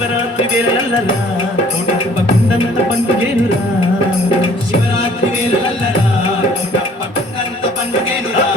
శివరాత్రి వేళలలా కోటప్ప కుండంత పండుగేనురా. శివరాత్రి వేళలలా కోటప్ప కుండంత పండుగేనురా.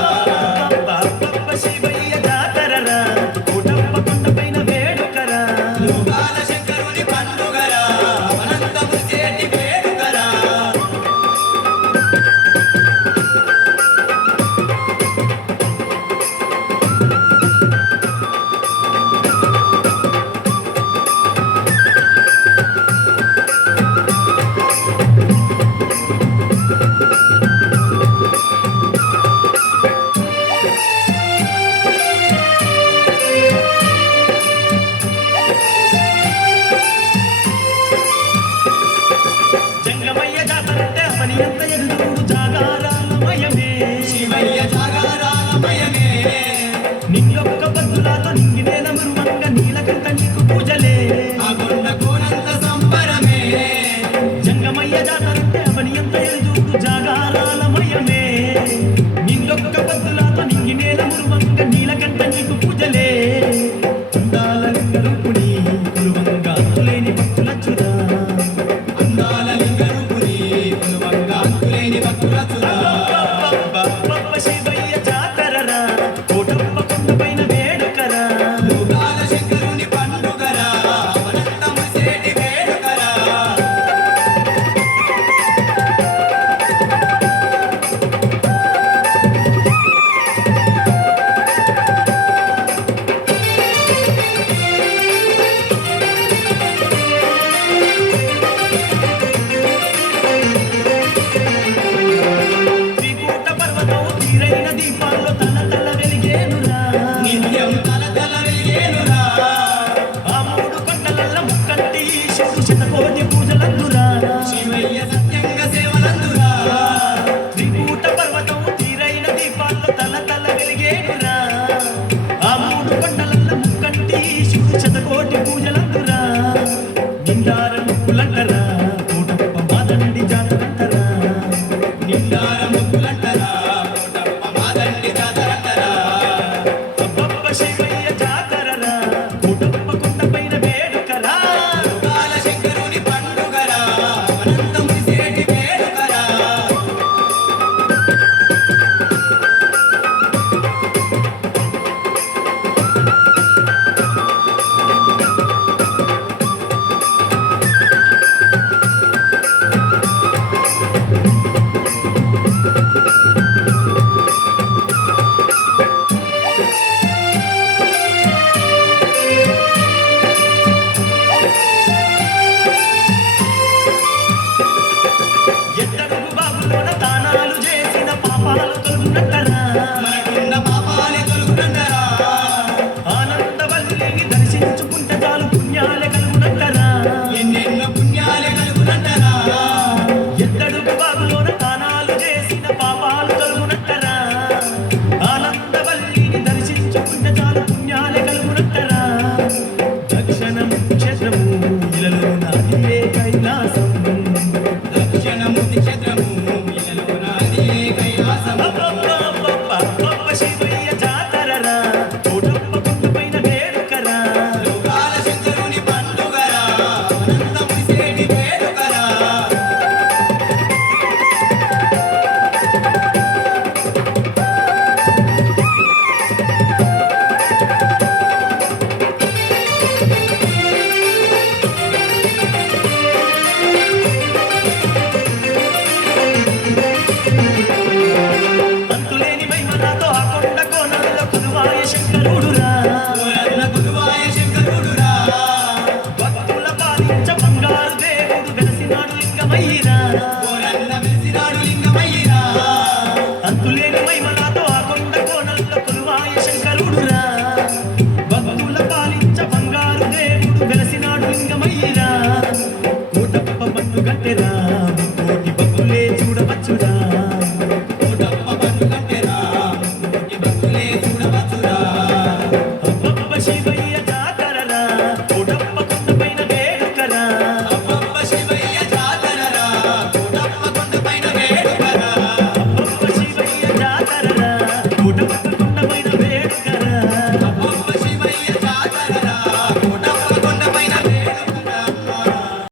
ಸುಂದರ கட்டுறான்